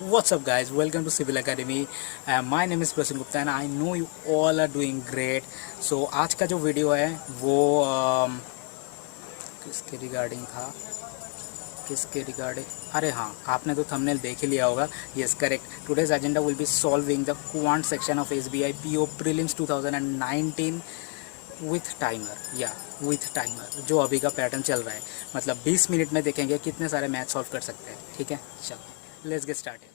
What's up, guys? Welcome to Civil Academy. My name is Prasun Gupta and I know you all are doing great. So आज का जो video है वो किसके regarding था, किसके रिगार्डिंग, अरे हाँ, आपने तो थंबनेल देख ही लिया होगा. Yes, correct. Today's agenda will be solving the quant section of SBI PO prelims 2019 with timer. या विथ टाइमर, जो अभी का पैटर्न चल रहा है. मतलब 20 मिनट में देखेंगे कितने सारे मैथ सॉल्व कर सकते हैं. ठीक है, चलो let's get started.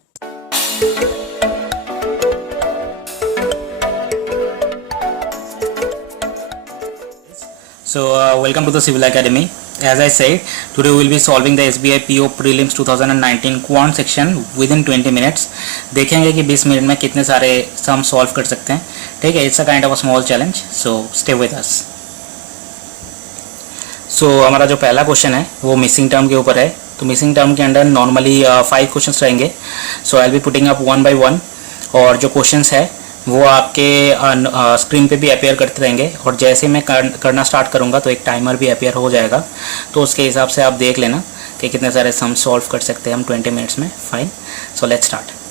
Welcome to the Civil Academy. As I said, today we will be solving the SBI PO Prelims 2019 Quant section within 20 minutes. देखेंगे कि 20 मिनट में कितने सारे सम सॉल्व कर सकते हैं. ठीक है, it's a kind of a small challenge, so stay with us. So हमारा जो पहला क्वेश्चन है वो मिसिंग टर्म के ऊपर है. तो मिसिंग टर्म के अंदर नॉर्मली 5 क्वेश्चंस रहेंगे. So I will be putting up one by one, और जो क्वेश्चंस है वो आपके स्क्रीन पे भी अपेयर करते रहेंगे. और जैसे मैं करना स्टार्ट करूँगा तो एक टाइमर भी अपेयर हो जाएगा. तो उसके हिसाब से आप देख लेना कि कितने सारे सम सॉल्व कर सकते हैं हम 20 मिनट्स में. Fine, so let's start.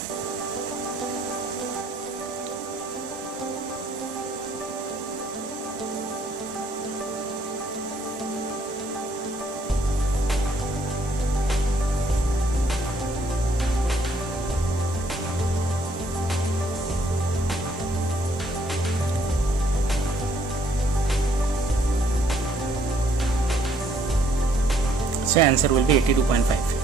So answer will be 82.5.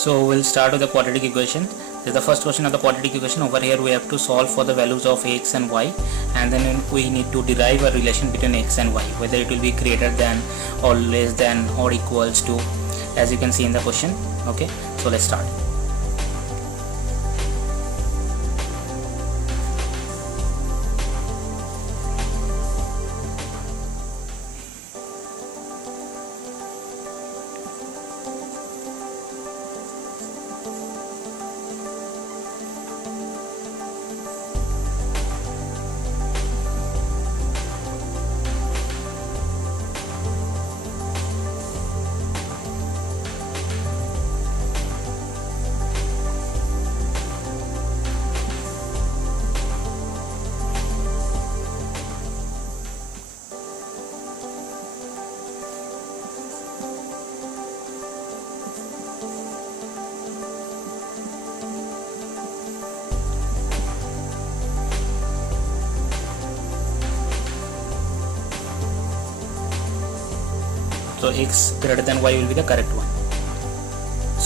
So we'll start with the quadratic equation. This is the first question of the quadratic equation. Over here we have to solve for the values of x and y, and then we need to derive a relation between x and y, whether it will be greater than or less than or equals to, as you can see in the question. Okay, so let's start. So x greater than y will be the correct one.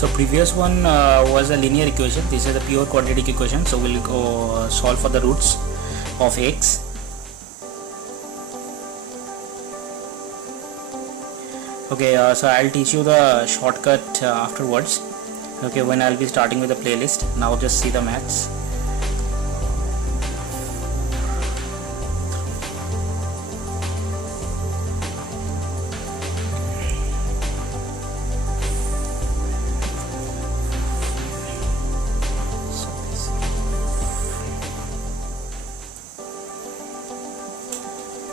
So previous one was a linear equation. This is a pure quadratic equation. So we'll go solve for the roots of x. Okay, so I'll teach you the shortcut afterwards. Okay, when I'll be starting with the playlist. Now just see the maths.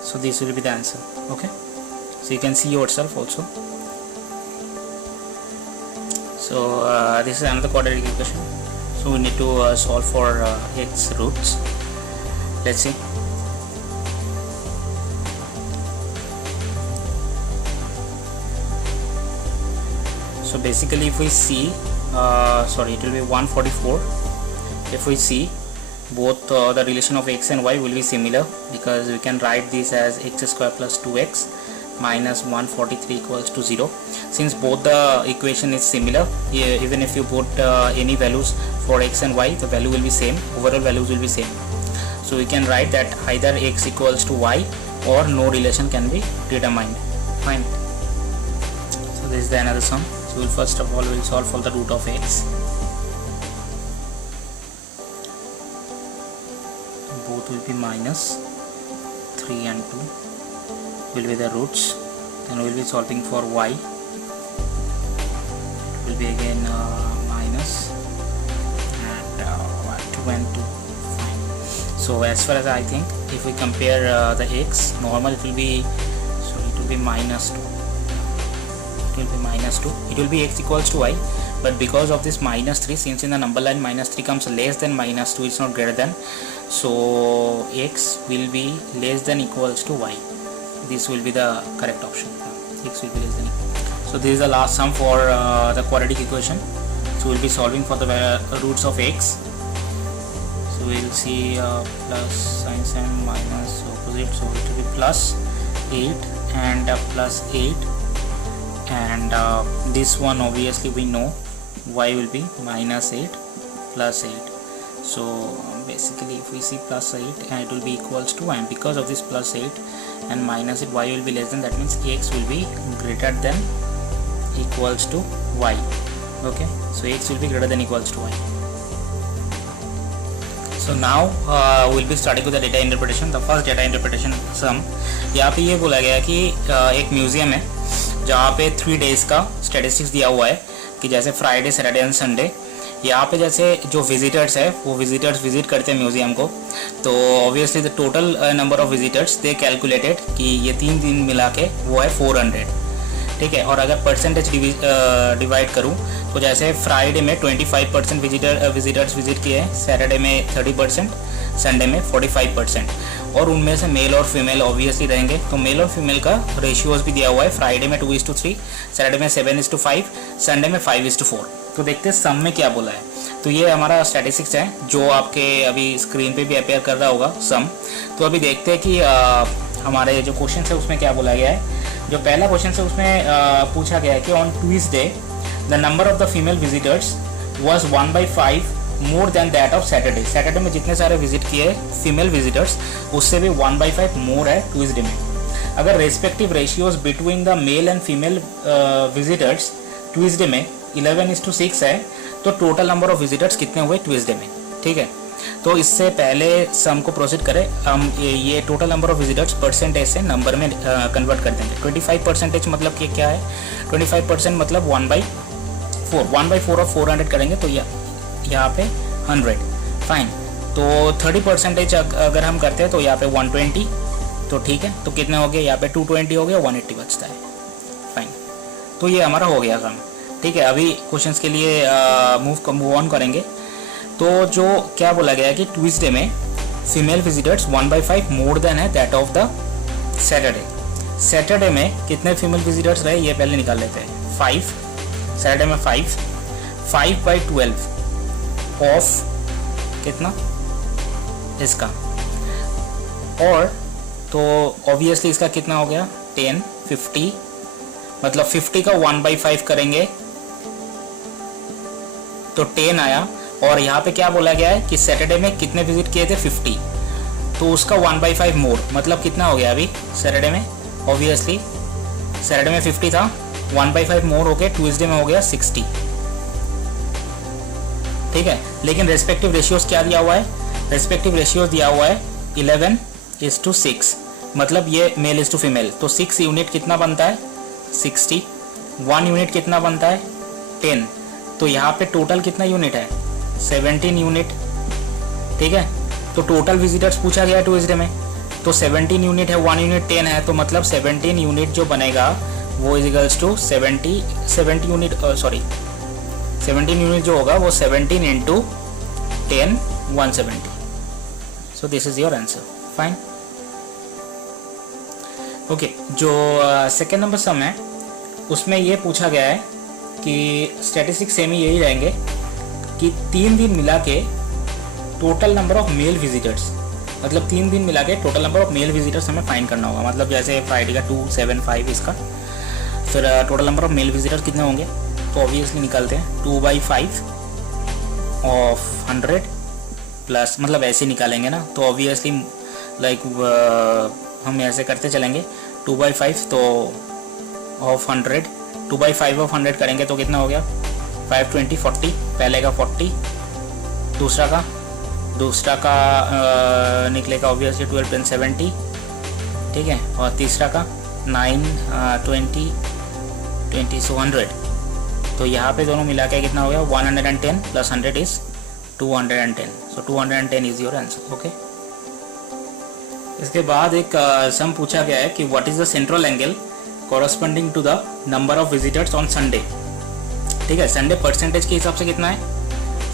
So this will be the answer. Okay, so you can see yourself also. So this is another quadratic equation. So we need to solve for x roots. Let's see. So basically if we see sorry, it will be 144. If we see both the relation of x and y will be similar, because we can write this as x square plus 2x minus 143 equals to 0. Since both the equation is similar, even if you put any values for x and y, the value will be same, overall values will be same. So we can write that either x equals to y or no relation can be determined. Fine. So this is the another sum. So we'll first of all we'll solve for the root of x. Both will be minus 3 and 2 will be the roots. Then we will be solving for y. It will be again minus and 2 and 2. Fine. So as far as I think, if we compare the x normal, it will be, so it will be minus 2. It will be minus 2. It will be x equals to y. But because of this minus 3, since in the number line minus 3 comes less than minus 2, it's not greater than, so x will be less than equals to y. This will be the correct option. X will be less than equal. So this is the last sum for the quadratic equation. So we'll be solving for the roots of x. So we'll see plus signs and minus opposite. So it will be plus 8 and plus 8, and this one obviously we know y will be minus 8 plus 8. So basically if we see plus 8 and it will be equals to, and because of this plus 8 and minus 8, y will be less than, that means x will be greater than equals to y. Okay, so x will be greater than equals to y. So now we'll be starting with the data interpretation. The first data interpretation sum, यहाँ पे ये बोला गया कि एक museum है जहाँ पे 3 days का स्टैटिस्टिक्स दिया हुआ है कि जैसे फ्राइडे, सैटरडे एंड संडे। यहाँ पे जैसे जो विजिटर्स है वो विजिटर्स विजिट करते हैं म्यूजियम को, तो obviously the total number of visitors they calculated कि ये 3 दिन मिला के वो है 400, ठीक है। और अगर परसेंटेज डिवाइड करूँ तो जैसे फ्राइडे में 25% विजिटर्स विजिट किए हैं, सैटरडे में 30%, संडे में 45%, और उनमें से मेल और फीमेल ऑब्वियसली रहेंगे। तो मेल और फीमेल का रेशियोज भी दिया हुआ है, फ्राइडे में 2:3, सैटरडे में 7:5, संडे में 5:4। तो देखते हैं सम में क्या बोला है। तो ये हमारा स्टैटिस्टिक्स है जो आपके अभी स्क्रीन पे भी अपेयर कर रहा होगा सम। तो अभी देखते हैं कि हमारे जो क्वेश्चन है उसमें क्या बोला गया है। जो पहला क्वेश्चन है उसमें पूछा गया है कि on Tuesday the number of the female visitors was 1/5 more than that of Saturday. Saturday में जितने सारे विजिट किए फीमेल विजिटर्स उससे भी 1/5 मोर है ट्यूसडे में। अगर respective ratios between the mail and female visitors Tuesday में 11:6 है, तो टोटल नंबर ऑफ विजिटर्स कितने हुए ट्यूसडे में, ठीक है। तो इससे पहले सम को प्रोसीड करें, हम ये total number of visitors percentage से नंबर में कन्वर्ट कर देंगे। 25% मतलब कि क्या है, 25% मतलब 1/4, 1/4 ऑफ 400 करेंगे तो यहाँ पे 100। फाइन। तो 30% अगर हम करते हैं तो यहाँ पे 120, तो ठीक है। तो कितने हो गए, यहाँ पे 220 हो गया, 180 बचता है। फाइन, तो ये हमारा हो गया काम, ठीक है। अभी क्वेश्चंस के लिए मूव ऑन करेंगे। तो जो क्या बोला गया है कि ट्यूसडे में फीमेल विजिटर्स 1/5 मोर देन है that of the Saturday. Saturday में कितने फीमेल विजिटर्स रहे ये पहले निकाल लेते हैं। 5, सैटरडे में 5/12 ऑफ कितना इसका, और तो ऑब्वियसली इसका कितना हो गया 10, 50, मतलब 50 का 1/5 करेंगे तो 10 आया। और यहाँ पे क्या बोला गया है कि सैटरडे में कितने विजिट किए थे 50, तो उसका 1/5 मोर मतलब कितना हो गया अभी सैटरडे में, ऑब्वियसली सैटरडे में 50 था, 1/5 मोर हो गया, ट्यूसडे में हो गया 60। ठीक है, लेकिन रेस्पेक्टिव रेशियोज क्या दिया हुआ है, रेस्पेक्टिव रेशियोज दिया हुआ है 11:6, मतलब ये मेल इज टू फीमेल, तो 6 यूनिट कितना बनता है 60, 1 यूनिट कितना बनता है 10, तो यहाँ पे टोटल कितना यूनिट है 17 यूनिट। ठीक है, तो टोटल विजिटर्स पूछा गया है ट्यूसडे में, तो 17 यूनिट है, 1 यूनिट 10 है, तो मतलब 17 यूनिट जो बनेगा वो is equals to 70 unit, sorry 17 unit जो होगा वो 17 into 10 170। So this is your answer, fine. Okay, जो सेकेंड नंबर सम है उसमें ये पूछा गया है कि स्टैटिस्टिक्स सेम ही यही रहेंगे कि 3 दिन मिला के total number of mail visitors, मतलब 3 दिन मिला के total number of mail visitors हमें फाइंड करना होगा। मतलब जैसे फ्राइडे का 275 इसका, फिर total number of mail visitors कितने होंगे, तो ऑब्वियसली निकालते हैं 2/5 ऑफ 100 प्लस, मतलब ऐसे निकालेंगे ना, तो ऑब्वियसली लाइक हम ऐसे करते चलेंगे 2/5 तो ऑफ 100, 2/5 ऑफ 100 करेंगे तो कितना हो गया 5 20 40, पहले का 40, दूसरा का निकलेगा ऑब्वियसली 12 10 70। ठीक है, और तीसरा का 9 20 20 सो 100, तो यहाँ पे दोनों मिला के कितना हो गया 110 plus 100 is 210, so 210 is your answer. Okay, इसके बाद एक सम पूछा गया है कि what is the central angle corresponding to the number of visitors on Sunday. ठीक है, संडे परसेंटेज के हिसाब से कितना है,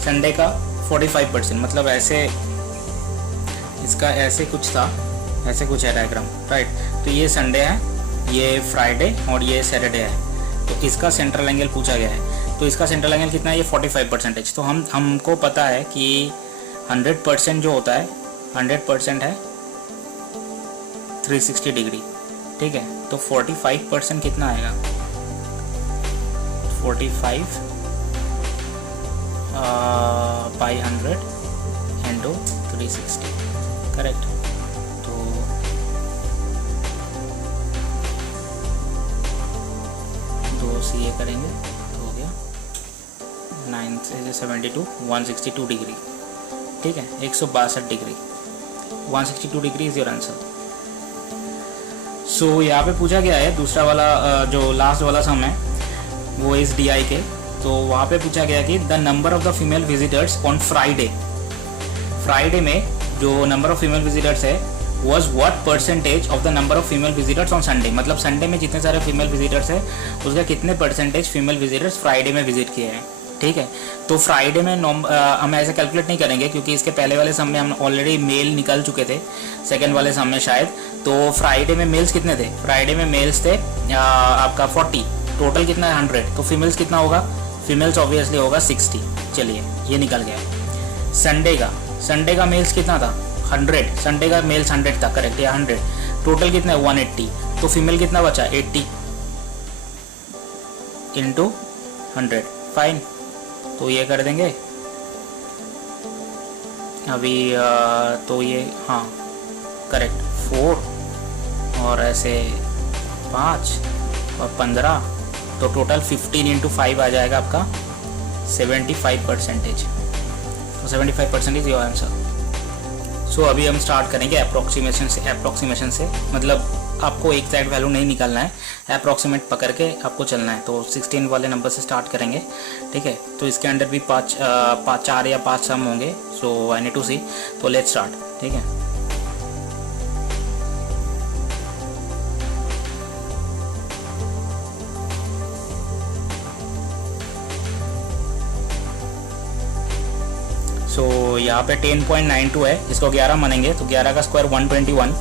संडे का 45%, मतलब ऐसे इसका ऐसे कुछ था, ऐसे कुछ है डायग्राम, राइट। तो ये संडे है, ये फ्राइडे और ये सैटरडे है, तो इसका सेंट्रल एंगल पूछा गया है। तो इसका सेंट्रल एंगल कितना है, ये 45%। तो हमको पता है कि 100% जो होता है 100% है 360 डिग्री। ठीक है, तो 45% कितना आएगा 45 by 100 इंटू 360, करेक्ट। तो दो सी ए करेंगे तो हो गया 9 से 72 162 डिग्री। ठीक है, 162 degree, 162 degree is your answer. So यहाँ पे पूछा गया है दूसरा वाला जो लास्ट वाला सम है वो इस डी आई के, तो वहाँ पे पूछा गया कि the number of the female visitors on Friday, Friday में जो नंबर ऑफ फीमेल विजिटर्स है was what percentage of the number of female visitors on Sunday, मतलब संडे में जितने सारे फीमेल विजिटर्स है उसका कितने परसेंटेज फीमेल विजिटर्स फ्राइडे में विजिट किए हैं। ठीक है, तो फ्राइडे में हम ऐसे कैलकुलेट नहीं करेंगे क्योंकि इसके पहले वाले सम में हम ऑलरेडी मेल निकल चुके थे, सेकेंड वाले सम में शायद। तो फ्राइडे में मेल्स कितने थे, फ्राइडे में मेल्स थे आपका 40, टोटल कितना है 100, तो फीमेल्स कितना होगा, फीमेल्स ऑब्वियसली होगा 60। चलिए ये निकल गया। संडे का मेल्स कितना था 100, संडे का मेल्स 100 था, करेक्ट, या 100, टोटल कितना है 180, तो फीमेल कितना बचा 80 इंटू 100, फाइन। तो ये कर देंगे अभी तो ये हाँ करेक्ट 4 और ऐसे 5 और 15, तो टोटल 15 इंटू 5 आ जाएगा आपका 75%। तो 75% इज योर आंसर। सो अभी हम स्टार्ट करेंगे अप्रोक्सीमेशन से, मतलब आपको एक साइड वैल्यू नहीं निकालना है, अप्रोक्सीमेट पकड़ के आपको चलना है। तो 16 वाले नंबर से स्टार्ट करेंगे, ठीक है। तो इसके अंदर भी 4 या 5 सम होंगे, सो आई नीड टू सी। तो लेट्स स्टार्ट, ठीक है। सो यहाँ पे 10.92 है, इसको 11 मानेंगे तो 11 का स्क्वायर 121,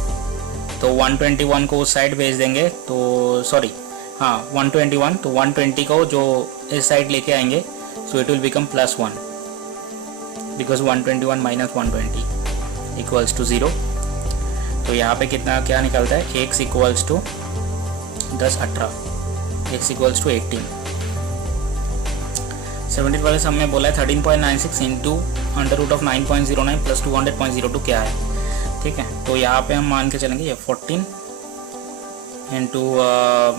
तो 121 को उस साइड भेज देंगे, तो सॉरी हाँ 121, तो 120 को जो इस साइड लेके आएंगे so it will become +1 because 121 minus 120 equals to 0। तो यहाँ पे कितना क्या निकलता है, x equals to 10 18, x equals to 18। 17 वाले सम में बोला है 13.96 into under root of 9.09 plus 200.02 क्या है, ठीक है। तो यहाँ पे हम मान के चलेंगे ये 14 इंटू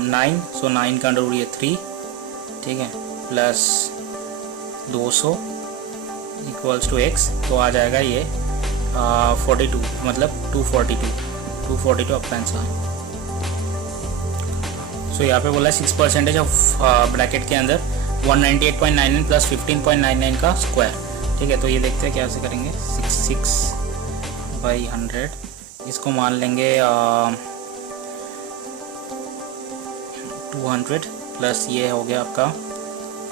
9, सो 9 का अंडर रूट ये 3, ठीक है, प्लस 200 इक्वल्स टू x, तो आ जाएगा ये 42, मतलब 242 आपका आंसर है। सो यहाँ पे बोला 6% ऑफ ब्रैकेट के अंदर 198.99 प्लस 15.99 का स्क्वायर, ठीक है। तो ये देखते हैं क्या से करेंगे, 66/100, इसको मान लेंगे 200 प्लस ये हो गया आपका,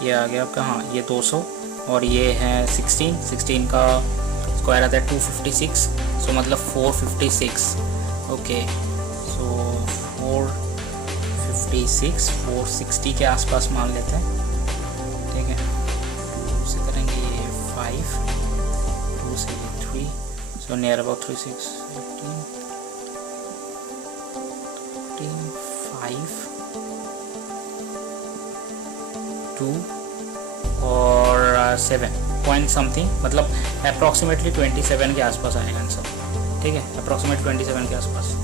ये आ गया आपका, हाँ ये 200, और ये है 16 का स्क्वायर आता है 256, सो मतलब 456, ओके। सो 460 के आसपास मान लेते हैं, ठीक है। 2 से करेंगे ये 5, 2 से ये 3, सो नियर अबाउट 3 6 18 5 2 और 7 पॉइंट समथिंग, मतलब अप्रॉक्सीमेटली 27 के आसपास आएगा आंसर, ठीक है, अप्रॉक्सीमेट 27 के आसपास।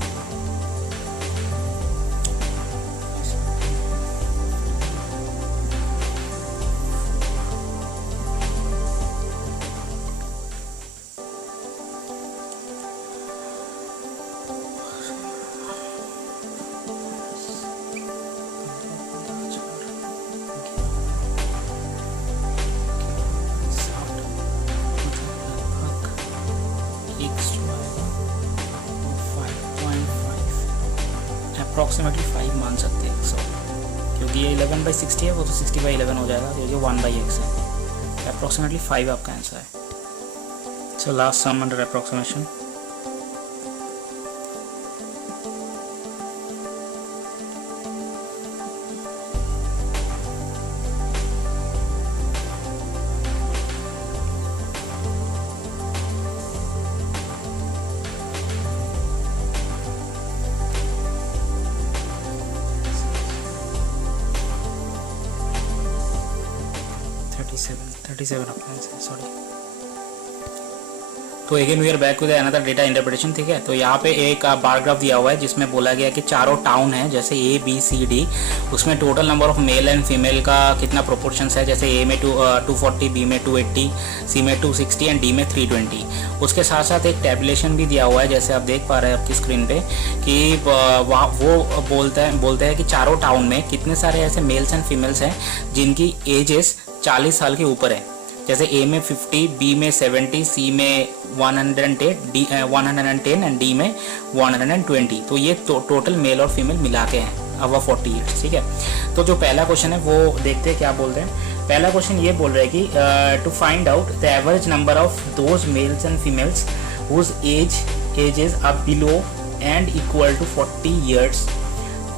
अप्रॉक्सीमेटली 5 मान सकते हैं 100, क्योंकि ये 11/60 है, वो तो 60/11 हो जाएगा, क्योंकि 1/x है। अप्रॉक्सीमेटली 5 आपका आंसर है। So last sum under approximation, thirty seven अपना आंसर, सॉरी। तो again we are back with another data interpretation, ठीक है। तो यहाँ पे एक बार ग्राफ दिया हुआ है जिसमें बोला गया कि चारों टाउन है, जैसे A B C D, उसमें total number of male and female का कितना प्रोपोर्शंस है, जैसे A में 240, B में 280, C में 260 एंड D में 320। उसके साथ साथ एक टैबुलेशन भी दिया हुआ है, जैसे आप देख पा रहे हैं आपकी स्क्रीन पे, कि वो बोलते हैं कि चारों टाउन में कितने सारे ऐसे मेल्स एंड फीमेल्स हैं जिनकी एजेस 40 साल के ऊपर है। जैसे A में 50, B में 70, C में 110 एंड D में 120। तो ये टोटल मेल और फीमेल मिला के हैं अबव 40 ईयर्स, ठीक है। तो जो पहला क्वेश्चन है वो देखते हैं क्या बोलते हैं। पहला क्वेश्चन ये बोल रहा है कि to find out the average number of those males and females whose ages are below and equal to 40 years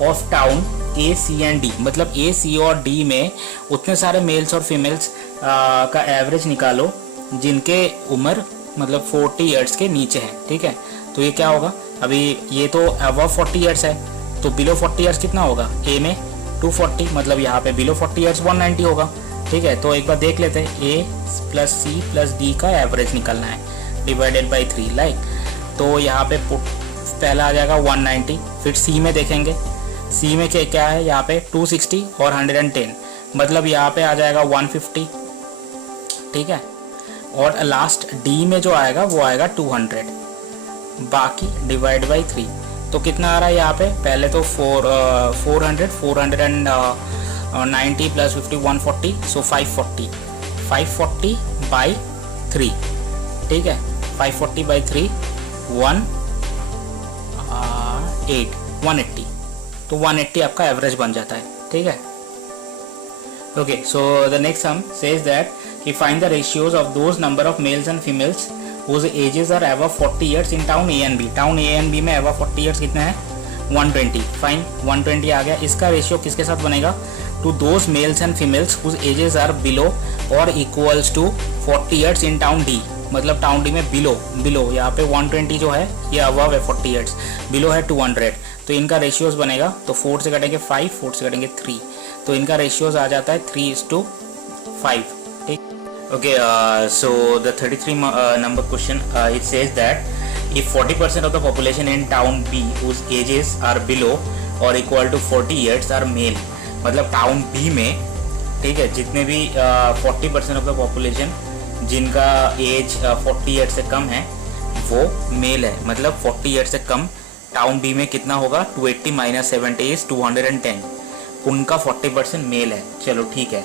of town A, C and D। मतलब A, C और D में उतने सारे मेल्स और फीमेल्स का एवरेज निकालो जिनके उम्र मतलब 40 ईयर्स के नीचे है, ठीक है। तो ये क्या होगा, अभी ये तो अबव 40 ईयर्स है, तो बिलो 40 ईयर्स कितना होगा, A में 240, मतलब यहाँ पे बिलो 40 ईयर्स 190 होगा, ठीक है। तो एक बार देख लेते हैं, A plus C plus D का एवरेज निकालना है डिवाइडेड बाई 3, लाइक। तो यहाँ पे पहला आ जाएगा 190, फिर C में देखेंगे, C में क्या है, यहाँ पे 260 और 110, मतलब यहाँ पे आ जाएगा 150, ठीक है। और लास्ट D में जो आएगा वो आएगा 200, बाकी डिवाइड बाई 3। तो कितना आ रहा है यहाँ पे, पहले तो 490 प्लस 50 140, सो 540 बाई 3, ठीक है। 540 बाई 3 180, तो 180 आपका एवरेज बन जाता है, ठीक है। Okay, so the next sum says that कि find the ratios of those number of males and females whose ages are above 40 years in town A and B। Town A and B में above 40 years कितना है, 120, fine 120 आ गया। इसका ratio किसके साथ बनेगा, to those males and females whose ages are below और equals to 40 years in town D। मतलब टाउन D में बिलो यहाँ पे 120 जो है ये अबव है 40 ईयर्स, बिलो है 200। तो इनका रेशियोज बनेगा, तो 4 से कटेंगे 5, 4 से कटेंगे 3, तो इनका रेशियोज आ जाता है 3:5। Okay, so the 33 number question, it says that if 40% of the population in town B whose ages are below or equal to 40 years are male, मतलब टाउन बी में, ठीक है, जितने भी 40% ऑफ द पॉपुलेशन जिनका age 40 year से कम है वो मेल है। मतलब 40 ईयर से कम टाउन बी में कितना होगा, 280 माइनस 70 इज 210, उनका 40% मेल है। चलो ठीक है।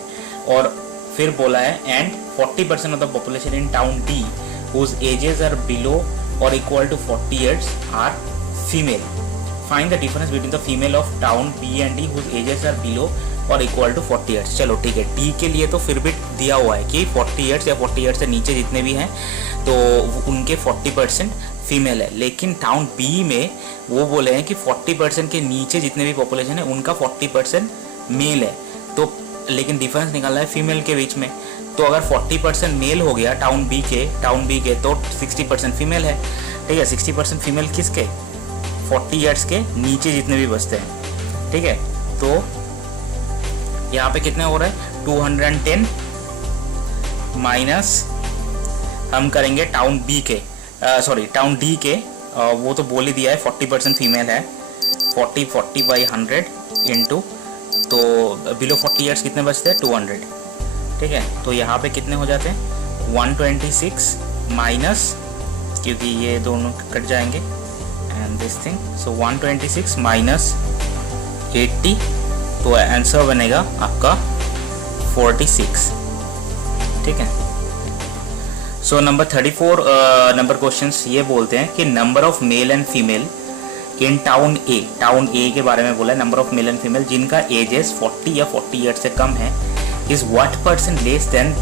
और फिर बोला है and 40% of the population in town D whose ages are below और equal to 40 years are female. Find the difference between the female of town B and D whose ages are below और equal to 40 years. चलो ठीक है, D के लिए तो फिर भी दिया हुआ है कि 40 ईयर्स या 40 ईयर्स से नीचे जितने भी हैं तो उनके 40% फीमेल है। लेकिन टाउन बी में वो बोले हैं कि 40% के नीचे जितने भी पॉपुलेशन है उनका 40% मेल है। तो लेकिन डिफरेंस निकालना है फीमेल के बीच में। तो अगर 40% मेल हो गया टाउन बी के तो 60% फीमेल है। ठीक है, 60% फीमेल किसके, 40 ईयर्स के नीचे जितने भी बचते हैं। ठीक है, तो यहाँ पे कितने हो रहा है, 210 माइनस हम करेंगे टाउन बी के, सॉरी टाउन डी के, वो तो बोल ही दिया है 40% फीमेल है। 40 बाई 100 इंटू, तो बिलो 40 ईयर्स कितने बचते हैं, 200। ठीक है, तो यहाँ पे कितने हो जाते हैं, 126 माइनस, क्योंकि ये दोनों कट जाएंगे and this thing, so 126 minus 80, तो आंसर बनेगा आपका 46। ठीक है। सो नंबर 34 नंबर क्वेश्चंस ये बोलते हैं कि number of male and female in town A के बारे में बोला है। Number of male and female जिनका एजेस 40 या 40 ईयर्स से कम है is what percent less than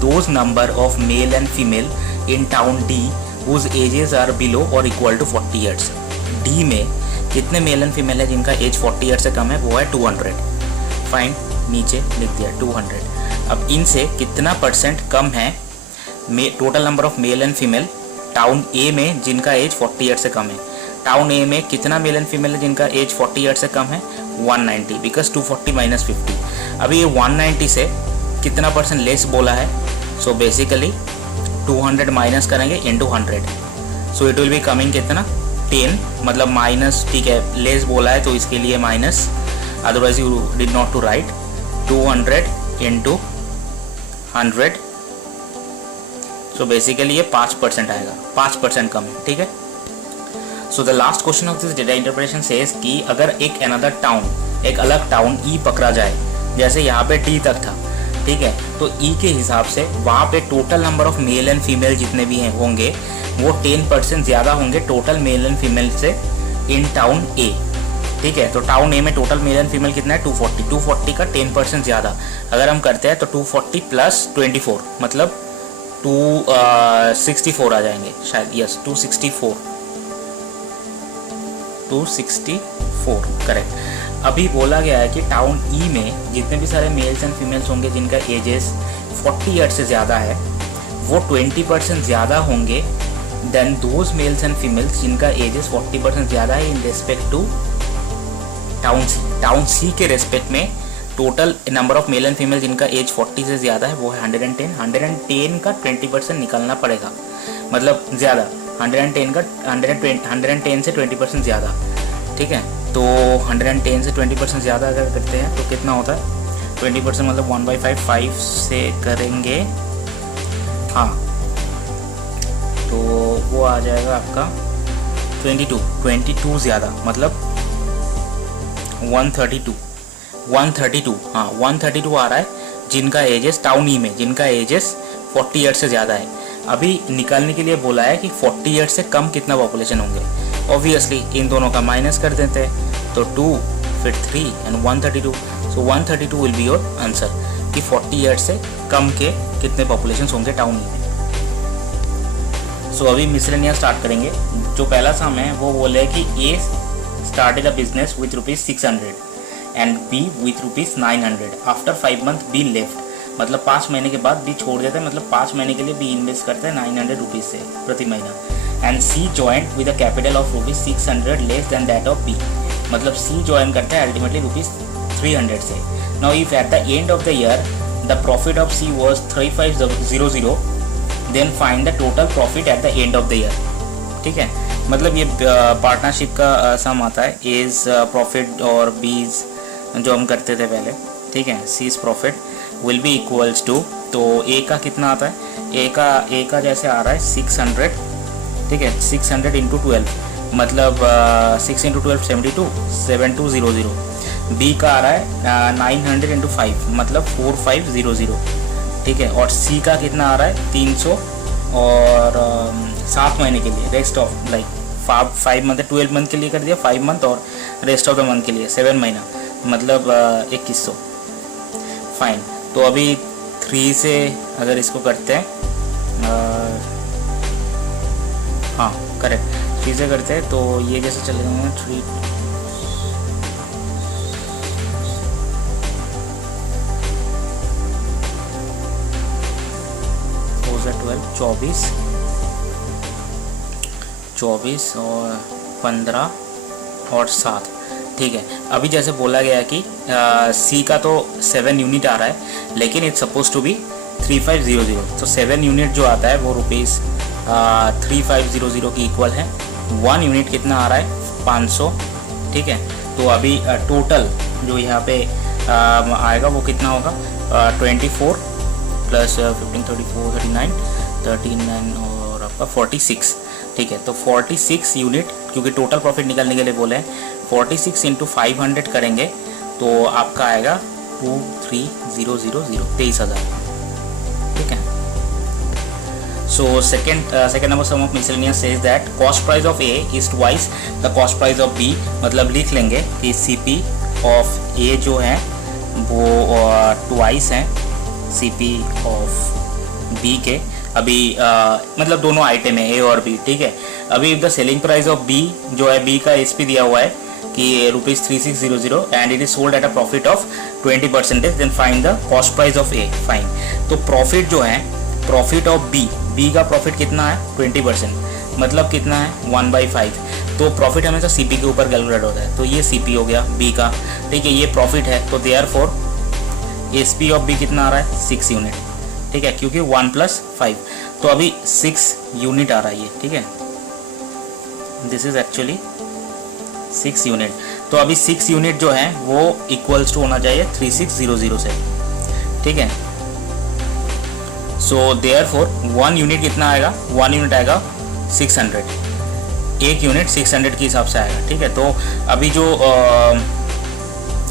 those number of male and female in town D whose ages are below और इक्वल टू 40 ईयर्स। डी में कितने मेल एंड फीमेल है जिनका एज 40 ईयर से कम है, वो है 200। फाइन, नीचे लिख दिया 200। अब इनसे कितना परसेंट कम है total number of male and female town A में जिनका एज 40 ईयर से कम है। टाउन ए में कितना मेल एंड फीमेल है जिनका एज 40 ईयर से कम है, 190, बिकॉज 240 माइनस 50। अभी ये 190 से कितना परसेंट लेस बोला है, सो बेसिकली 200 माइनस करेंगे into 100, so it will be coming कितना, 10, मतलब माइनस, ठीक है, लेस बोला है तो इसके लिए minus, otherwise you did not to write 200 into 100, so basically ये 5% आएगा, 5% कम है। ठीक है। So the last question of this data interpretation says कि अगर एक अनदर टाउन, एक अलग टाउन ई पकड़ा जाए, जैसे यहाँ पे डी तक था, ठीक है, तो ई के हिसाब से वहाँ पे total number of male and female जितने भी हैं होंगे वो 10% ज़्यादा होंगे टोटल मेल एंड फीमेल से इन टाउन ए। ठीक है, तो टाउन ए में टोटल मेल एंड फीमेल कितना है, 240 का 10% ज़्यादा अगर हम करते हैं तो 240 प्लस 24 मतलब 264 आ जाएंगे शायद, यस 264 करेक्ट। अभी बोला गया है कि टाउन ई में जितने भी सारे मेल्स एंड फीमेल्स होंगे जिनका एजेस 40 ईयर से ज़्यादा है वो 20% ज़्यादा होंगे than those males and females जिनका एजेस 40% ज़्यादा है in respect to town C. Town C के रेस्पेक्ट में total number of male and female जिनका एज 40 से ज़्यादा है वो है 110। 110 का 20% निकालना पड़ेगा, मतलब ज़्यादा 110 का 110 से 20% ज़्यादा। ठीक है, तो 110 से 20% ज़्यादा अगर करते हैं तो कितना होता है, 20% मतलब 1/5 से करेंगे, हाँ, तो वो आ जाएगा आपका 22 ज़्यादा मतलब 132, हाँ 132 आ रहा है जिनका एजेस टाउन ई में जिनका एजेस 40 ईयर से ज़्यादा है। अभी निकालने के लिए बोला है कि 40 ईयर से कम कितना पॉपुलेशन होंगे। ऑब्वियसली इन दोनों का माइनस कर देते हैं तो 2 फिर 3 and 132, so 132 will be your answer कि 40 ईयर से कम के कितने पॉपुलेशन होंगे टाउन ई में। सो अभी मिसलेनियस स्टार्ट करेंगे। जो पहला सम है वो बोले कि A started a business with ₹600 and B with ₹900। After 5 month B left, मतलब 5 महीने के बाद बी छोड़ देता है, मतलब 5 महीने के लिए बी इन्वेस्ट करता है 900 रुपीज़ से प्रति महीना। And C joint with a capital of ₹600 less than that of B, मतलब सी ज्वाइन करता है अल्टीमेटली ₹300 से। Now if at the end of the year the profit of C was 3500, then find the total profit at the end of the year. ठीक है, मतलब ये partnership का सम आता है, एज प्रॉफिट और बीज जो हम करते थे पहले। ठीक है, C's profit will be equals to, तो ए का कितना आता है, ए का जैसे आ रहा है 600। ठीक है, 600 इंटू 12 मतलब 6 इंटू 12 72, 7200। बी का आ रहा है 900 इंटू 5 मतलब 4500। ठीक है, और सी का कितना आ रहा है 300 और 7 महीने के लिए, rest of like 5 month, 12 month के लिए कर दिया 5 मंथ, और रेस्ट ऑफ द मंथ के लिए 7 महीना मतलब 2100। फाइन, तो अभी 3 से अगर इसको करते हैं, हाँ करेक्ट, 3 से करते हैं तो ये जैसे चलेगा 3 12 24 और 15 और 7। ठीक है, अभी जैसे बोला गया कि सी का तो 7 यूनिट आ रहा है, लेकिन इट्स सपोज टू बी 3500, तो 7 यूनिट जो आता है वो रुपीज़ 3500 की इक्वल है। 1 यूनिट कितना आ रहा है 500। ठीक है, तो अभी टोटल जो यहाँ पे आएगा वो कितना होगा 24 प्लस 15 34 39 39 और आपका 46। ठीक है, तो 46 यूनिट, क्योंकि टोटल प्रॉफिट निकालने के लिए बोले हैं, 46 इंटू 500 करेंगे तो आपका आएगा 23000, 23,000। ठीक है, so second number sum of miscellaneous says that cost price of A is twice the cost price of B, मतलब लिख लेंगे कि सीपी ऑफ ए जो है वो ट्वाइस है सीपी ऑफ बी के। अभी मतलब दोनों आइटम है ए और बी। ठीक है, अभी the selling price of B जो है, बी का एसपी दिया हुआ है कि ₹3600 and it is sold at a profit of 20%, then find the cost price of A. Fine, तो प्रॉफिट जो है, प्रॉफिट ऑफ बी का प्रॉफिट कितना है 20%, मतलब कितना है 1/5। तो प्रॉफिट हमेशा सीपी के ऊपर कैलकुलेट होता है, तो ये सीपी हो गया बी का। ठीक है, ये प्रॉफिट है, तो देयरफॉर एसपी ऑफ बी कितना आ रहा है 6 यूनिट। ठीक है, क्योंकि 1 + 5, तो अभी 6 यूनिट आ रहा है ये। ठीक है, दिस इज एक्चुअली 6 यूनिट, तो अभी 6 यूनिट जो है वो इक्वल्स टू होना चाहिए 3600 से। ठीक है, सो देयरफॉर 1 यूनिट कितना आएगा, 1 यूनिट आएगा 600, 1 यूनिट 600 के हिसाब से आएगा। ठीक है, तो अभी जो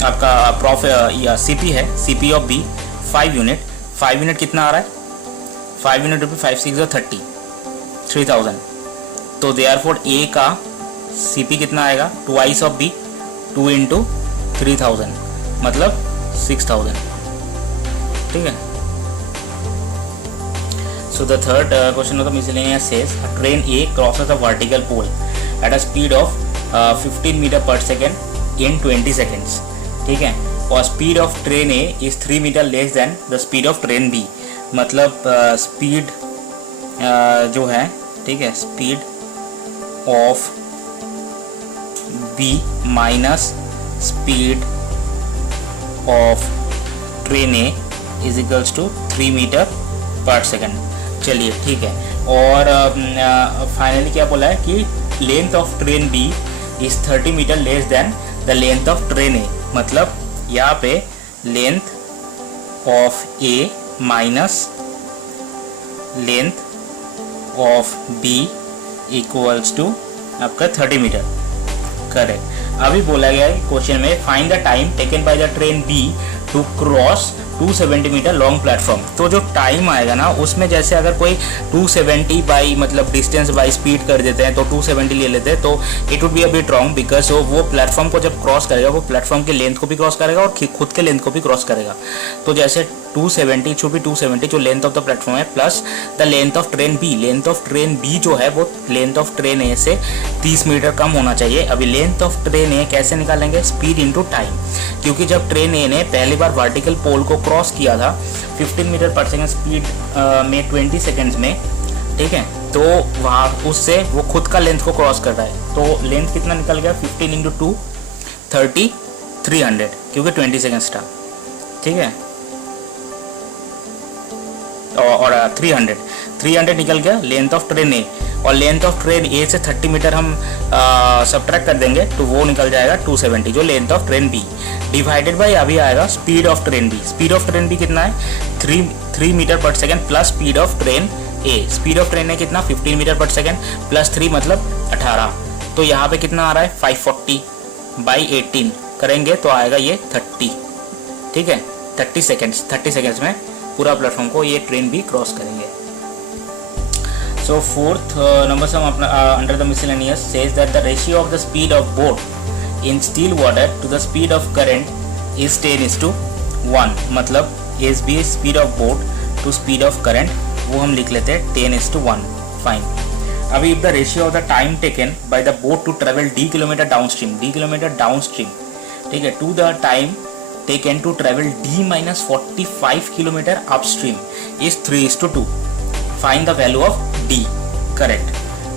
आपका प्रॉफिट या सीपी है, सीपी ऑफ बी 5 यूनिट कितना आ रहा है 5 यूनिट रुपये 5 6 30, 3000। तो देयरफॉर ए का सीपी कितना आएगा ट्वाइस ऑफ बी, 2 इंटू 3000 मतलब 6000। ठीक है, so the third question of the miscellaneous says a train A crosses a vertical pole at a speed of 15 meter per second in 20 seconds. ठीक है, और speed of train A is 3 meter less than the speed of train B, मतलब speed जो है, ठीक है, speed of B minus speed of train A is equals to 3 meter per second. चलिए ठीक है, और फाइनली क्या बोला है कि length of train B is 30 meter less than the length of train A, मतलब यहाँ पे length of A minus length of B equals to आपका 30 मीटर। करेक्ट, अभी बोला गया है क्वेश्चन में find the time taken by the train B to cross 270 metre long platform. तो जो टाइम आएगा ना उसमें जैसे अगर कोई 270 बाई मतलब डिस्टेंस बाई स्पीड कर देते हैं तो 270 ले लेते हैं, तो it would be a bit wrong, because वो प्लेटफॉर्म को जब क्रॉस करेगा वो प्लेटफॉर्म की लेंथ को भी क्रॉस करेगा और खुद के लेंथ को भी क्रॉस करेगा। तो जैसे 270 शुड बी 270 जो लेंथ ऑफ द प्लेटफॉर्म है plus the length of train B. Length of train B जो है वो लेंथ ऑफ ट्रेन ए से 30 मीटर कम होना चाहिए। अभी लेंथ ऑफ ट्रेन ए कैसे निकालेंगे, स्पीड इंटू टाइम, क्योंकि जब ट्रेन ए ने पहली बार वर्टिकल पोल को क्रॉस किया था 15 मीटर पर सेकेंड स्पीड में 20 सेकेंड्स में, ठीक है, तो वहाँ उससे वो खुद का लेंथ को क्रॉस कर रहा है। तो लेंथ कितना निकल गया 15 इंटू 2 30 300, क्योंकि 20 सेकेंड्स था। ठीक है, और 300 निकल गया लेंथ ऑफ ट्रेन ए, और लेंथ ऑफ ट्रेन ए से 30 मीटर हम सब्ट्रैक्ट कर देंगे तो वो निकल जाएगा 270 जो length of train B, divided by अभी आएगा speed of train B. Speed of train B कितना है 3 meter per second plus speed of train A. Speed of train A कितना 15 मीटर पर सेकेंड प्लस 3 मतलब 18। तो यहाँ पे कितना आ रहा है 540 बाई 18 करेंगे तो आएगा ये 30, ठीक है 30 सेकेंड्स में पूरा प्लेटफॉर्म को ये ट्रेन भी क्रॉस करेंगे। सो फोर्थ नंबर सम अपना under the miscellaneous says that the ratio of the speed of boat in still water to the speed of current is 10:1, मतलब S B speed of boat to speed of current वो हम लिख लेते हैं 10:1। Fine. अभी if the ratio of the time taken by the boat to travel d kilometre downstream, ठीक है, to the time taken to travel d-45 kilometre upstream is 3:2। Find the value of d, correct,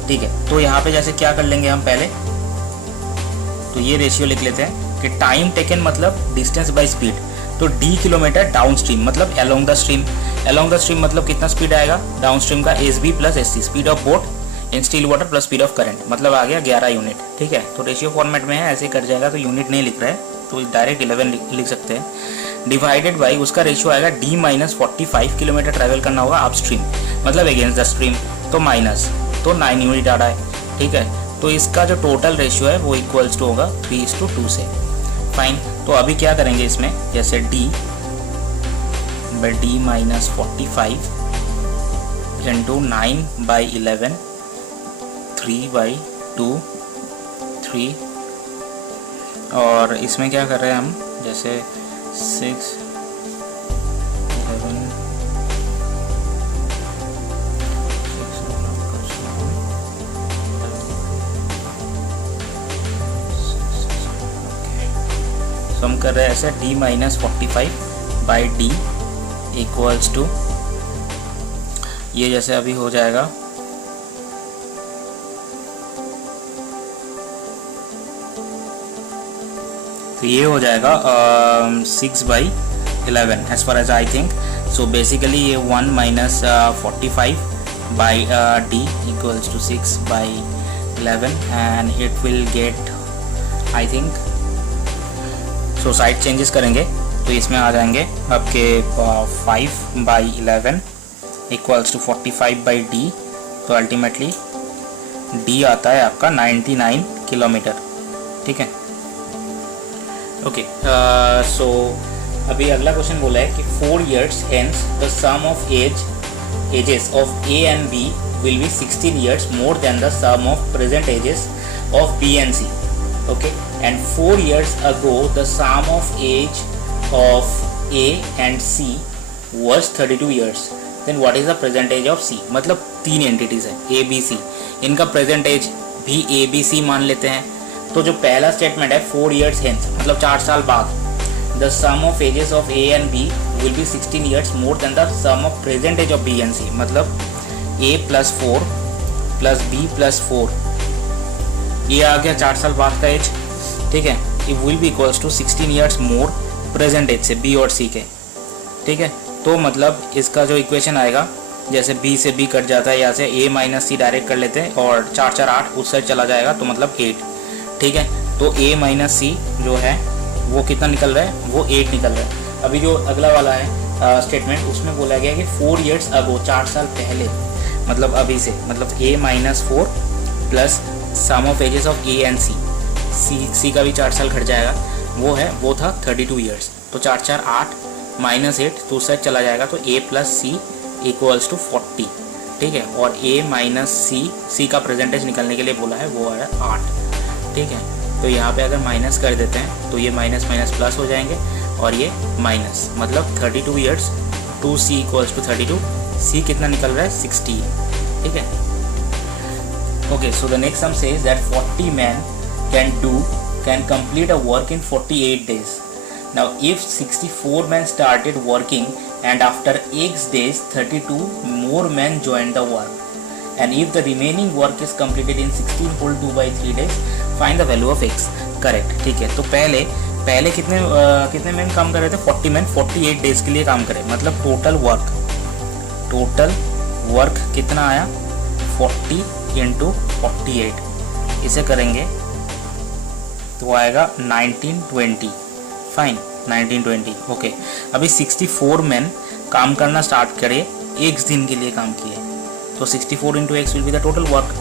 ठीक है। तो यहाँ पे जैसे क्या कर लेंगे हम पहले, तो ये रेशियो लिख लेते हैं कि टाइम टेकन मतलब डिस्टेंस बाय स्पीड, तो d किलोमीटर डाउनस्ट्रीम मतलब अलोंग द स्ट्रीम मतलब कितना स्पीड आएगा डाउनस्ट्रीम का SB plus SC, speed of boat in still water plus speed of current, मतलब आ गया 11 यूनिट, ठीक है। तो रेशियो फॉर्मेट में है, ऐसे कर जाएगा तो यूनिट नहीं लिख रहा है तो डायरेक्ट 11 लिख सकते हैं, डिवाइडेड बाई उसका रेशियो आएगा d-45 किलोमीटर ट्रैवल करना होगा अपस्ट्रीम मतलब अगेंस्ट द स्ट्रीम, तो माइनस, तो 9 यूनिट आ रहा है, ठीक है। तो इसका जो टोटल रेशियो है वो इक्वल्स टू होगा 3:2 से। फाइन। तो अभी क्या करेंगे इसमें, जैसे d-45 इंटू 9/11 3/2 3, और इसमें क्या कर रहे हैं हम, जैसे 6 11 तो हम कर रहे हैं ऐसे d-45/d इक्वल्स टू, ये जैसे अभी हो जाएगा तो ये हो जाएगा 6/11 as far as I think. So basically ये 1 - 45/d equals to 6/11 and it will get I think, so side changes करेंगे तो इसमें आ जाएंगे आपके 5/11 इक्वल्स टू 45/d, तो अल्टीमेटली d आता है आपका 99 किलोमीटर, ठीक है। ओके, सो अभी अगला क्वेश्चन बोला है कि 4 years hence the sum of ages of A and B will be 16 years more than the sum of present ages of B and C. Okay, and 4 years ago the sum of age of A and C was 32 years. Then what is the present age of C? मतलब 3 entities है A B C, इनका present as भी A B C मान लेते हैं। तो जो पहला स्टेटमेंट है 4 years hence मतलब 4 साल बाद, the sum of ages of A and B will be 16 years more than the sum of present age of B and C, मतलब A + 4 + B + 4, ये आ गया 4 साल बाद का एज, ठीक है। it will be equals to 16 years more present age से B और C के, ठीक है। तो मतलब इसका जो इक्वेशन आएगा, जैसे B से B कट जाता है, यहाँ से A - C डायरेक्ट कर लेते हैं और 4 4 8 उस साइड चला जाएगा तो मतलब 8, ठीक है। तो A - C जो है वो कितना निकल रहा है, वो 8 निकल रहा है। अभी जो अगला वाला है स्टेटमेंट, उसमें बोला गया कि 4 years ago 4 साल पहले, मतलब अभी से, मतलब A - 4 plus sum of ages of A and C का भी 4 साल घट जाएगा, वो था 32 years, तो 4 4 8 -8 तो उस साइड चला जाएगा तो A + C इक्वल्स टू 40, ठीक है। और A - C का प्रेजेंटेज निकलने के लिए बोला है, वो है 8, ठीक है। तो यहाँ पे अगर माइनस कर देते हैं तो ये माइनस माइनस प्लस हो जाएंगे और ये माइनस, मतलब 32 years 2C equals to 32, C कितना निकल रहा है 16, ठीक है। Okay, so the next sum says that 40 men can complete a work in 48 days. Now if 64 men started working and after X days 32 more men joined the work, and if the remaining work is completed in 16 whole 2/3 days, find the value of X. Correct, ठीक है। तो पहले कितने man काम कर रहे थे, 40 man 48 days के लिए काम करे, मतलब टोटल टोटल वर्क कितना आया 40 इंटू 48, इसे करेंगे तो आएगा 1920। फाइन, 1920। ओके, अभी 64 मैन काम करना स्टार्ट करे, एक दिन के लिए काम किए, तो 64 into x will be the total work,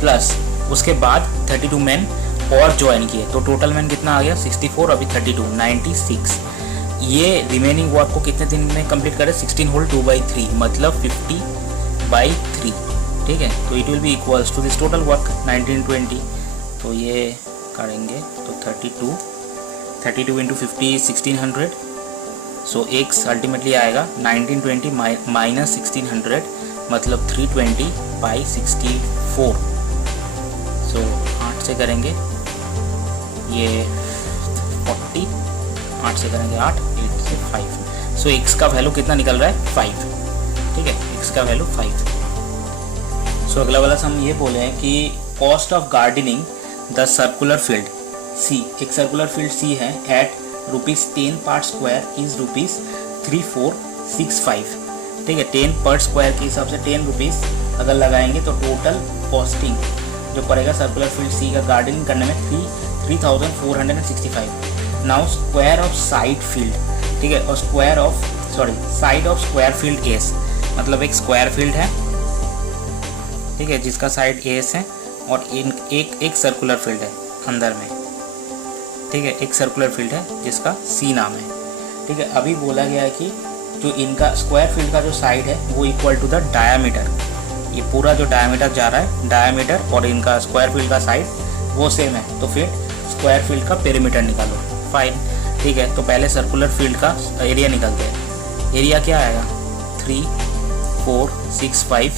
plus उसके बाद 32 मैन और ज्वाइन किए, तो टोटल मैन कितना आ गया 64, अभी 32, 96। ये रिमेनिंग वर्क को कितने दिन में कंप्लीट करे, 16 होल 2/3 मतलब 50/3। ठीक है, तो it will be equals to this total work 1920। तो ये करेंगे तो 32 इंटू 50 1600, सो एक्स अल्टीमेटली आएगा 1920 माइनस 1600 मतलब 320/64। सो 8 से करेंगे ये 40, 8 से करेंगे 8, 8 से 5। सो एक्स का वैल्यू कितना निकल रहा है 5। ठीक है, एक्स का वैल्यू 5। सो अगला वाला हम ये बोले हैं कि cost of gardening the circular field C, एक सर्कुलर फील्ड सी है एट ₹10 पर स्क्वायर इज ₹3465। ठीक है, 10 पर स्क्वायर के हिसाब से 10 रुपीज़ अगर लगाएंगे तो टोटल कॉस्टिंग जो पड़ेगा सर्कुलर फील्ड सी का गार्डनिंग करने में 3465। Now square of side field, ठीक है, और side of square field S, मतलब एक स्क्वायर फील्ड है, ठीक है, जिसका साइड एस है और एक सर्कुलर फील्ड है अंदर में। ठीक है, एक सर्कुलर फील्ड है जिसका सी नाम है। ठीक है, अभी बोला गया है कि जो इनका स्क्वायर फील्ड का जो साइड है वो इक्वल टू द डायामीटर, ये पूरा जो डायामीटर जा रहा है, डायामीटर और इनका स्क्वायर फील्ड का साइड वो सेम है, तो फिर स्क्वायर फील्ड का पेरीमीटर निकालो। फाइन, ठीक है, तो पहले सर्कुलर फील्ड का एरिया निकालते हैं। एरिया क्या आएगा 3465,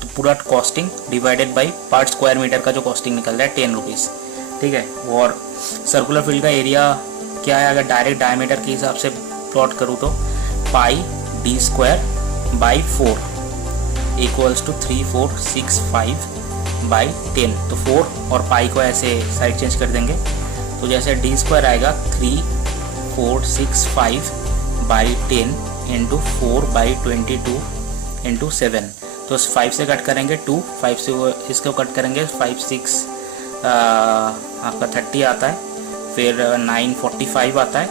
तो पूरा कॉस्टिंग डिवाइडेड बाई पर स्क्वायर मीटर का जो कॉस्टिंग निकल रहा है 10 रुपीज़। ठीक है, और सर्कुलर फील्ड का एरिया क्या है, अगर डायरेक्ट डायमीटर के हिसाब से प्लॉट करूँ तो πd²/4 इक्वल्स टू 3465/10। तो 4 और पाई को ऐसे साइड चेंज कर देंगे, तो जैसे d² आएगा 3465/10 इंटू 4/22 इंटू 7। तो 5 से कट करेंगे 2, 5 से इसको कट करेंगे 5 6 आपका 30 आता है, फिर 9 45 आता है,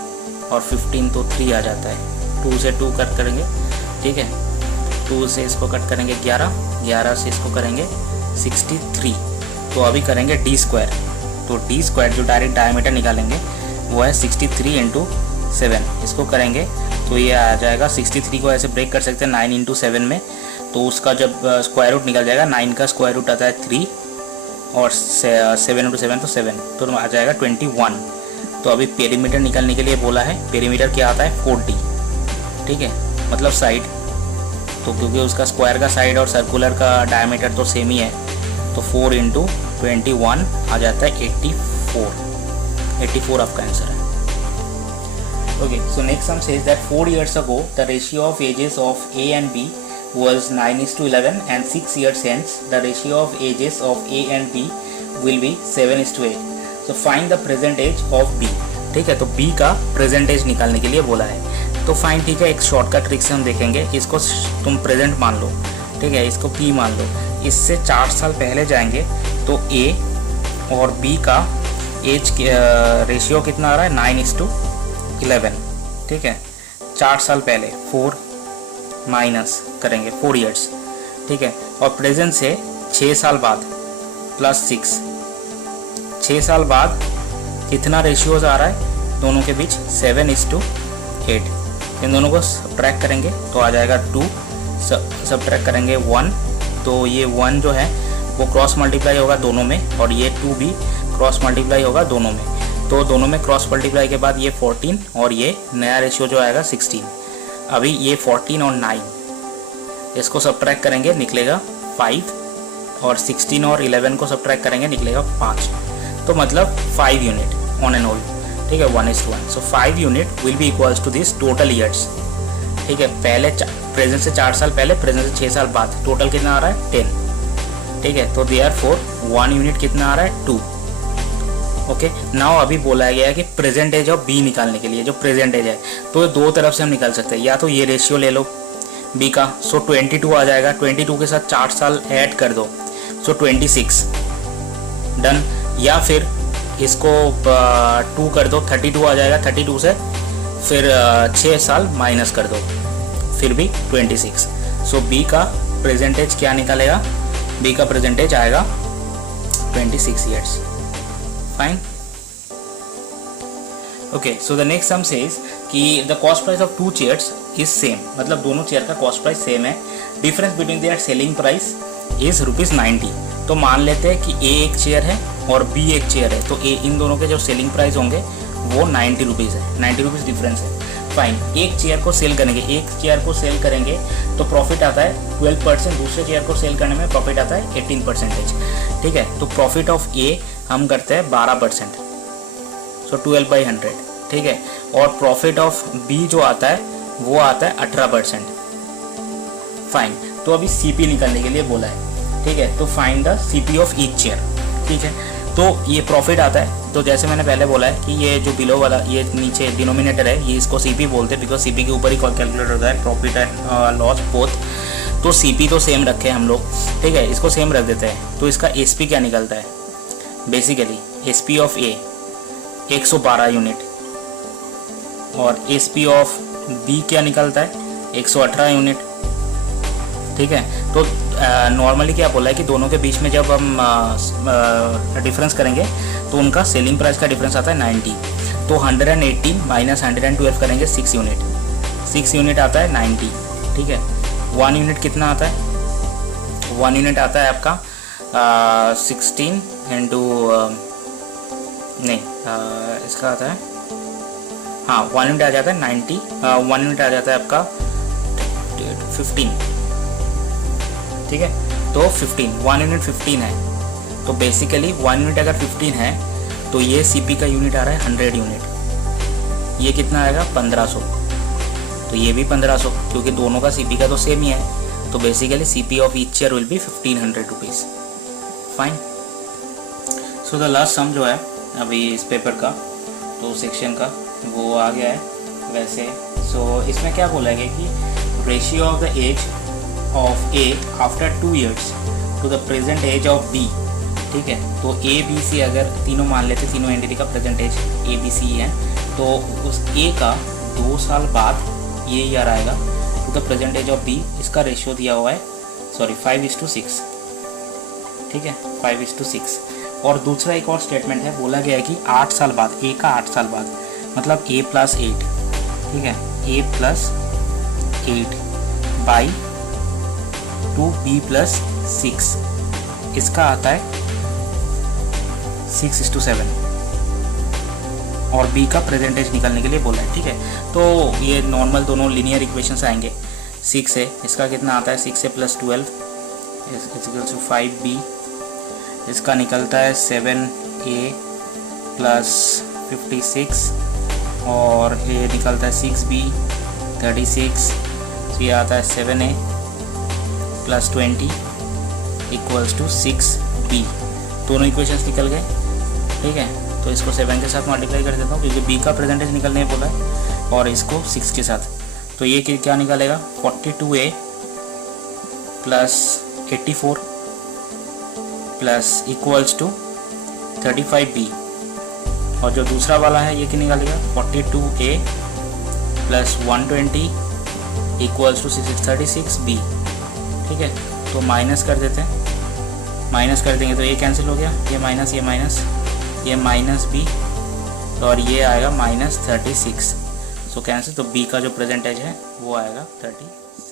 और 15 तो 3 आ जाता है। 2 से 2 कट करेंगे, ठीक है, 2 से इसको कट करेंगे 11, 11 से इसको करेंगे 63। तो अभी करेंगे d², तो d² जो डायरेक्ट डायमीटर निकालेंगे वो है 63 इंटू 7, इसको करेंगे तो ये आ जाएगा 63 को ऐसे ब्रेक कर सकते हैं 9 इंटू 7 में, तो उसका जब स्क्वायर रूट निकल जाएगा, 9 का स्क्वायर रूट आता है 3 और 7 इंटू 7 तो 7, तो आ जाएगा 21। तो अभी पेरीमीटर निकालने के लिए बोला है, पेरीमीटर क्या आता है 4D, ठीक है, मतलब साइड, तो क्योंकि उसका स्क्वायर का साइड और सर्कुलर का डायमीटर तो सेम ही है, तो 4 इंटू 21 आ जाता है 84 आपका आंसर है। Okay, so next sum says that 4 years ago the ratio of ages of A and B was 9:11 and 6 years hence the ratio of ages of A and B will be 7:8. So find the present age of B. ठीक है, तो B का present as निकालने के लिए बोला है, तो फाइन, ठीक है, एक शॉर्टकट ट्रिक से हम देखेंगे, इसको तुम प्रेजेंट मान लो, ठीक है, इसको P मान लो, इससे 4 साल पहले जाएंगे तो A और B का एज रेशियो कितना आ रहा है 9:11, ठीक है, 4 साल पहले 4 माइनस करेंगे 4 years, ठीक है, और प्रेजेंट से 6 साल बाद प्लस 6 साल बाद कितना रेशियोज आ रहा है दोनों के बीच 7:8, इन दोनों को सब्ट्रैक्ट करेंगे तो आ जाएगा 2, सब्ट्रैक्ट करेंगे 1, तो ये 1 जो है वो क्रॉस मल्टीप्लाई होगा दोनों में, और ये 2 भी क्रॉस मल्टीप्लाई होगा दोनों में, तो दोनों में क्रॉस मल्टीप्लाई के बाद ये 14 और ये नया रेशियो जो आएगा 16। अभी ये 14 और 9 इसको सब्ट्रैक्ट करेंगे, निकलेगा 5, और 16 और 11 को सब्ट्रैक्ट करेंगे, निकलेगा 5, तो मतलब 5 यूनिट ऑन एंड ऑल, ठीक है, 1:1। So 5 unit will be equals to this total years, ठीक है, पहले प्रेजेंट से 4 साल पहले, प्रेजेंट से 6 साल बाद, टोटल कितना आ रहा है 10, ठीक है, तो देयरफॉर 1 यूनिट कितना आ रहा है 2। ओके, नाउ अभी बोला गया है कि प्रेजेंट एज ऑफ बी निकालने के लिए, जो प्रेजेंट एज है, तो 2 तरफ से हम निकाल सकते हैं, या तो ये रेशियो ले लो, बी का, सो 22 आ जाएगा, 22 के साथ 4 साल ऐड कर दो, सो 26 डन। या फिर इसको 2 कर दो, 32 आ जाएगा, 32 से फिर 6 साल माइनस कर दो, फिर भी 26। सो बी का प्रेजेंटेज क्या निकलेगा, बी का प्रेजेंटेज आएगा 26 years. Fine, okay. So the next sum says कि the cost price of 2 chairs is same, मतलब दोनों चेयर का कॉस्ट प्राइस सेम है, difference between their selling price is ₹90। तो मान लेते हैं कि ए एक चेयर है और बी एक चेयर है, तो ए इन दोनों के जो सेलिंग प्राइस होंगे वो 90 रुपीज़ है, 90 रुपीज़ डिफरेंस है। फाइन, एक चेयर को सेल करेंगे, एक चेयर को सेल करेंगे तो प्रॉफिट आता है 12%, दूसरे चेयर को सेल करने में प्रॉफिट आता है 18%। ठीक है, तो प्रॉफिट ऑफ ए हम करते हैं 12%, सो 12/100। ठीक है, और प्रॉफिट ऑफ बी जो आता है वो आता है 18%। फाइन, तो अभी सीपी निकालने के लिए बोला है। ठीक है, तो find the CP of each chair. ठीक है, तो ये प्रॉफिट आता है, तो जैसे मैंने पहले बोला है कि ये जो बिलो वाला ये नीचे डिनोमिनेटर है, ये इसको सीपी बोलते हैं, बिकॉज सीपी के ऊपर ही कैलकुलेट होता है प्रॉफिट एंड लॉस बोथ। तो सीपी तो सेम रखे हम लोग, ठीक है, इसको सेम रख देते हैं। तो इसका एसपी क्या निकलता है, basically SP of A 112 unit, और एसपी ऑफ बी क्या निकलता है 118 यूनिट। ठीक है, तो नॉर्मली क्या बोला है कि दोनों के बीच में जब हम डिफरेंस करेंगे तो उनका सेलिंग प्राइस का डिफरेंस आता है 90। तो 118 माइनस 112 करेंगे 6 यूनिट, 6 यूनिट आता है 90। ठीक है, 1 यूनिट कितना आता है, 1 यूनिट आता है आपका 16 इंटू नहीं इसका आता है, हाँ 1 यूनिट आ जाता है 90, 1 यूनिट आ जाता है आपका 15। ठीक है, तो 15, 1 यूनिट 15 है, तो बेसिकली 1 यूनिट अगर 15 है तो ये सीपी का यूनिट आ रहा है 100 यूनिट, ये कितना आएगा 1500, तो ये भी 1500, क्योंकि दोनों का सीपी का तो सेम ही है। तो basically CP of each chair will be 1500 rupees. Fine, so the last sum जो है अभी इस पेपर का, तो सेक्शन का वो आ गया है वैसे। सो इसमें क्या बोला गया कि ratio of the age of A after 2 years to the present age of B. ठीक है, तो ए बी सी अगर तीनों मान लेते, तीनों एंटिटी का present age A B C है, तो उस ए का 2 साल बाद ये ईयर आएगा to the present age of B. इसका रेशियो दिया हुआ है 5:6। ठीक है, 5:6। और दूसरा एक और स्टेटमेंट है, बोला गया है कि 8 साल बाद, ए का 8 साल बाद, मतलब a + 8। ठीक है, a + 8 बाई 2b + 6, इसका आता है 6:7, और b का प्रेजेंटेज निकालने के लिए बोला है। ठीक है, तो ये नॉर्मल दोनों लीनियर इक्वेशंस आएंगे। 6 है, इसका कितना आता है 6a + 12 = 5b, इसका निकलता है 7a + 56, और ये निकलता है 6b 36, तो ये आता है 7a + 20 = 6b। दोनों इक्वेशंस निकल गए। ठीक है, तो इसको 7 के साथ मल्टीप्लाई कर देता हूँ, क्योंकि b का प्रेजेंटेज निकलने बोला है, और इसको 6 के साथ, तो ये क्या निकलेगा 42a + 84 प्लस = 35b, और जो दूसरा वाला है ये क्या निकालेगा 42a + 120 = 636b। ठीक है, तो माइनस कर देते हैं, माइनस कर देंगे तो ये कैंसिल हो गया, ये माइनस ये माइनस, ये -b, और ये आएगा -36, सो कैंसिल। तो b का जो प्रेजेंटेज है वो आएगा 36।